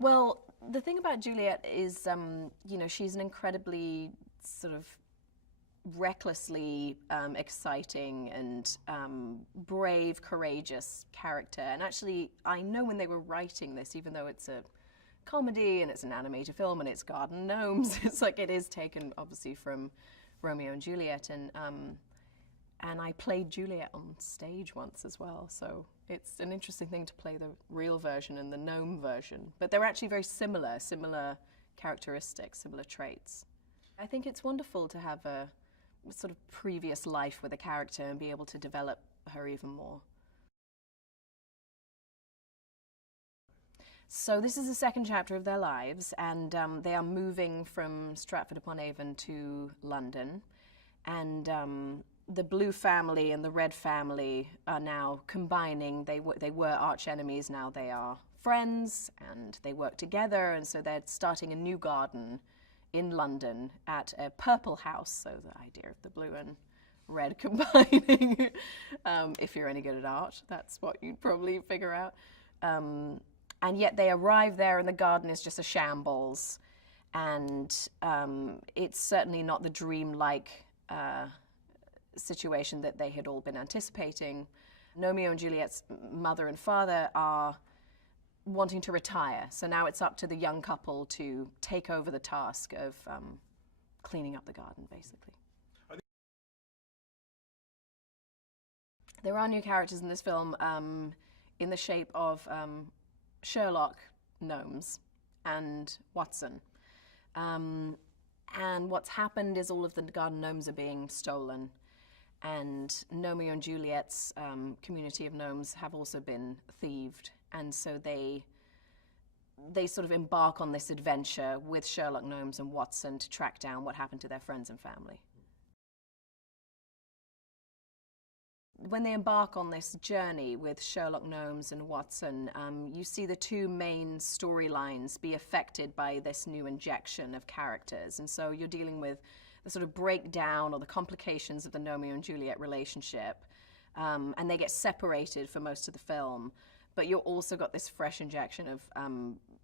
Well, the thing about Juliet is, you know, she's an incredibly sort of recklessly exciting and brave, courageous character. And actually, I know when they were writing this, even though it's a comedy and it's an animated film and it's garden gnomes, it's like it is taken obviously from Romeo and Juliet. And I played Juliet on stage once as well, so it's an interesting thing to play the real version and the gnome version. But they're actually very similar characteristics, similar traits. I think it's wonderful to have a sort of previous life with a character and be able to develop her even more. So this is the second chapter of their lives, and they are moving from Stratford-upon-Avon to London, and the Blue family and the Red family are now combining. They were arch enemies, now they are friends, and they work together, and so they're starting a new garden in London at a purple house, so the idea of the blue and red combining. If you're any good at art, that's what you'd probably figure out. And yet they arrive there and the garden is just a shambles, and it's certainly not the dreamlike situation that they had all been anticipating. Gnomeo and Juliet's mother and father are wanting to retire, so now it's up to the young couple to take over the task of cleaning up the garden, basically. There are new characters in this film in the shape of Sherlock Gnomes and Watson. And what's happened is all of the garden gnomes are being stolen, and Gnomeo and Juliet's community of gnomes have also been thieved, and so they sort of embark on this adventure with Sherlock Gnomes and Watson to track down what happened to their friends and family. When they embark on this journey with Sherlock Gnomes and Watson, you see the two main storylines be affected by this new injection of characters. And so you're dealing with the sort of breakdown or the complications of the Gnomeo and Juliet relationship. And they get separated for most of the film. But you've also got this fresh injection of,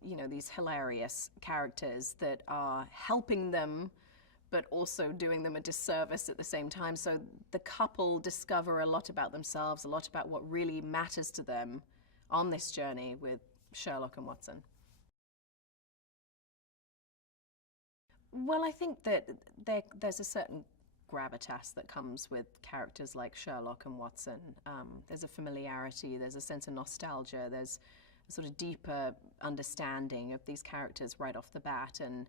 you know, these hilarious characters that are helping them but also doing them a disservice at the same time. So the couple discover a lot about themselves, a lot about what really matters to them on this journey with Sherlock and Watson. Well, I think that there's a certain gravitas that comes with characters like Sherlock and Watson. There's a familiarity, there's a sense of nostalgia, there's a sort of deeper understanding of these characters right off the bat, and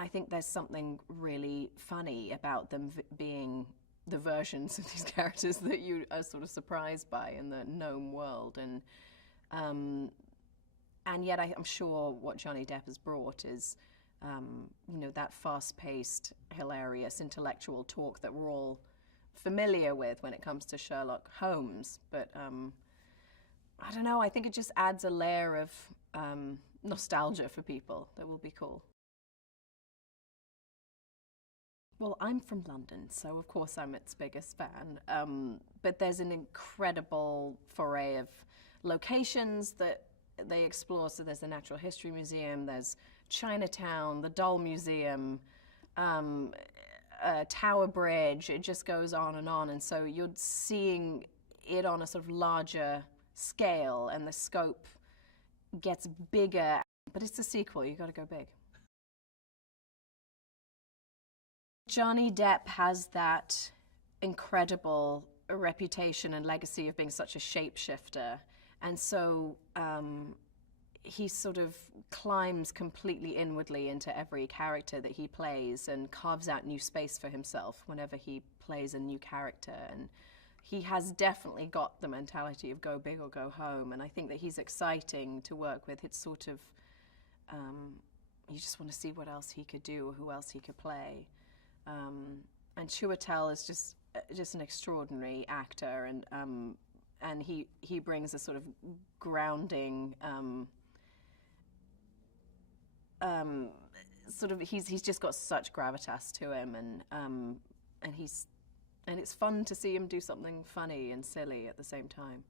I think there's something really funny about them being the versions of these characters that you are sort of surprised by in the gnome world. And yet I'm sure what Johnny Depp has brought is, you know, that fast-paced, hilarious, intellectual talk that we're all familiar with when it comes to Sherlock Holmes. But I don't know, I think it just adds a layer of nostalgia for people that will be cool. Well, I'm from London, so of course I'm its biggest fan. But there's an incredible foray of locations that they explore. So there's the Natural History Museum, there's Chinatown, the Doll Museum, Tower Bridge. It just goes on. And so you're seeing it on a sort of larger scale, and the scope gets bigger. But it's a sequel, you've got to go big. Johnny Depp has that incredible reputation and legacy of being such a shapeshifter, and so he sort of climbs completely inwardly into every character that he plays and carves out new space for himself whenever he plays a new character. And he has definitely got the mentality of go big or go home, and I think that he's exciting to work with. It's sort of, you just want to see what else he could do or who else he could play. And Chiwetel is just an extraordinary actor, and he brings a sort of grounding, sort of he's just got such gravitas to him, and it's fun to see him do something funny and silly at the same time.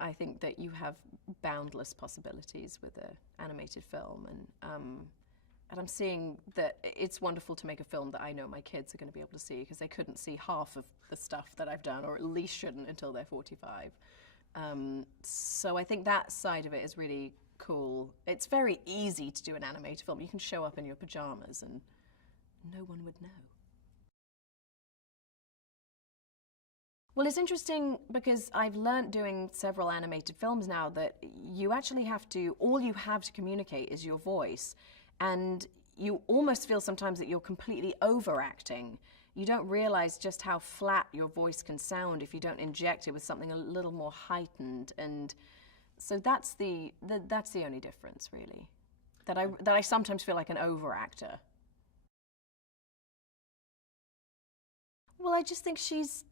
I think that you have boundless possibilities with an animated film, and I'm seeing that it's wonderful to make a film that I know my kids are going to be able to see, because they couldn't see half of the stuff that I've done, or at least shouldn't until they're 45. So I think that side of it is really cool. It's very easy to do an animated film. You can show up in your pajamas and no one would know. Well, it's interesting because I've learnt doing several animated films now that you actually have to, all you have to communicate is your voice. And you almost feel sometimes that you're completely overacting. You don't realize just how flat your voice can sound if you don't inject it with something a little more heightened. And so that's the only difference, really. That I sometimes feel like an overactor. Well, I just think she's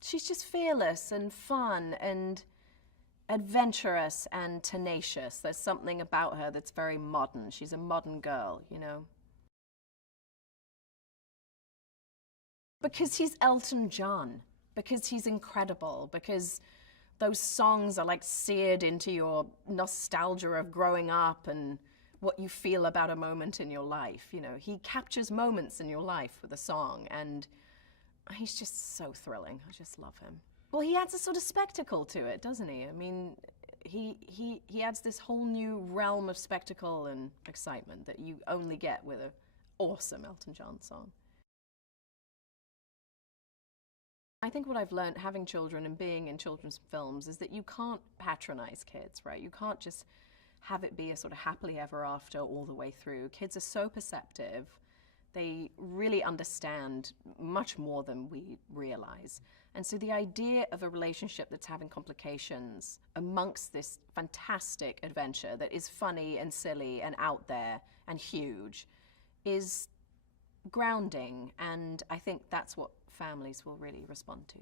just fearless and fun and adventurous and tenacious. There's something about her that's very modern. She's a modern girl, you know. Because he's Elton John, because he's incredible, because those songs are like seared into your nostalgia of growing up and what you feel about a moment in your life. You know, he captures moments in your life with a song, and he's just so thrilling. I just love him. Well, he adds a sort of spectacle to it, doesn't he? I mean, he adds this whole new realm of spectacle and excitement that you only get with an awesome Elton John song. I think what I've learned having children and being in children's films is that you can't patronize kids, right? You can't just have it be a sort of happily ever after all the way through. Kids are so perceptive. They really understand much more than we realize. And so the idea of a relationship that's having complications amongst this fantastic adventure that is funny and silly and out there and huge is grounding, and I think that's what families will really respond to.